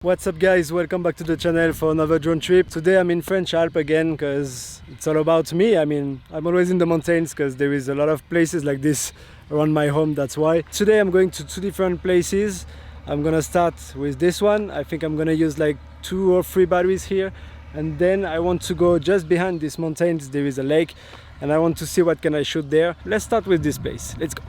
What's up guys, welcome back to the channel for another drone trip. Today I'm in French Alps again because it's all about me. I'm always in the mountains because there is a lot of places like this around my home, that's why. Today I'm going to two different places. I'm gonna start with this one. I think I'm gonna use like 2 or 3 batteries here, and then I want to go just behind these mountains. There is a lake and I want to see what can I shoot there. Let's start with this place, let's go.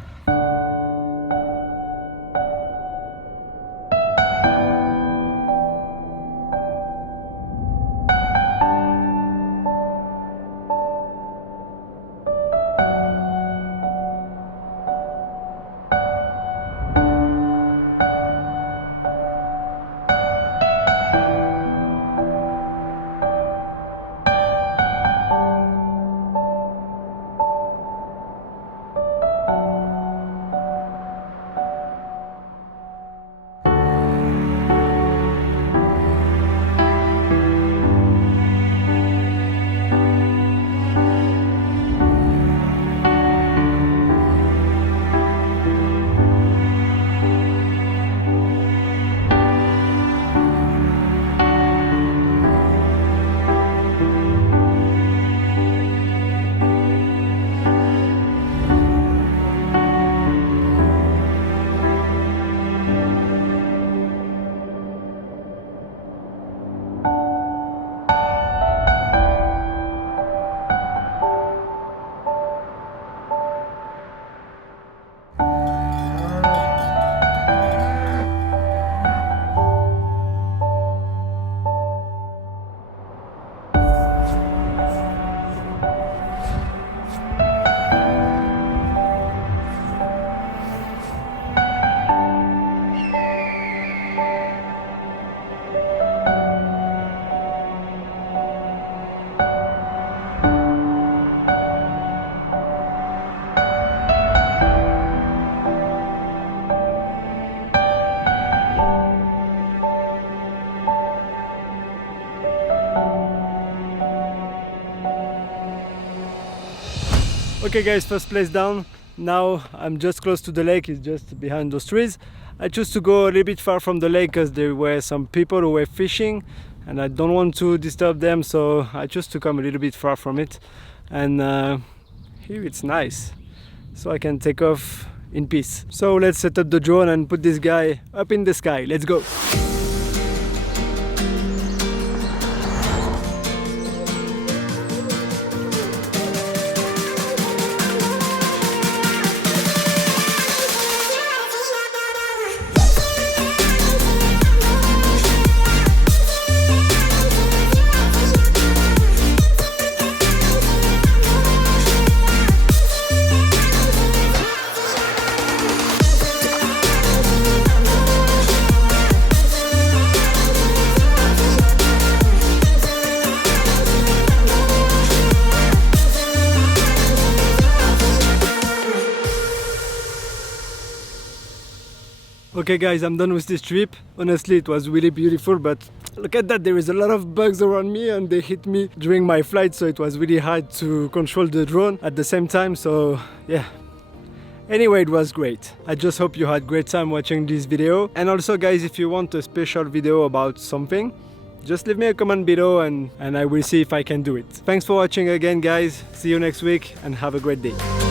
Okay guys, first place down. Now I'm just close to the lake, it's just behind those trees. I choose to go a little bit far from the lake because there were some people who were fishing and I don't want to disturb them, so I choose to come a little bit far from it. And here it's nice, so I can take off in peace. So let's set up the drone and put this guy up in the sky. Let's go! Okay guys, I'm done with this trip. Honestly, it was really beautiful, but look at that, there is a lot of bugs around me and they hit me during my flight, so it was really hard to control the drone at the same time, so yeah. Anyway, it was great. I just hope you had great time watching this video. And also guys, if you want a special video about something, just leave me a comment below and I will see if I can do it. Thanks for watching again guys, see you next week and have a great day.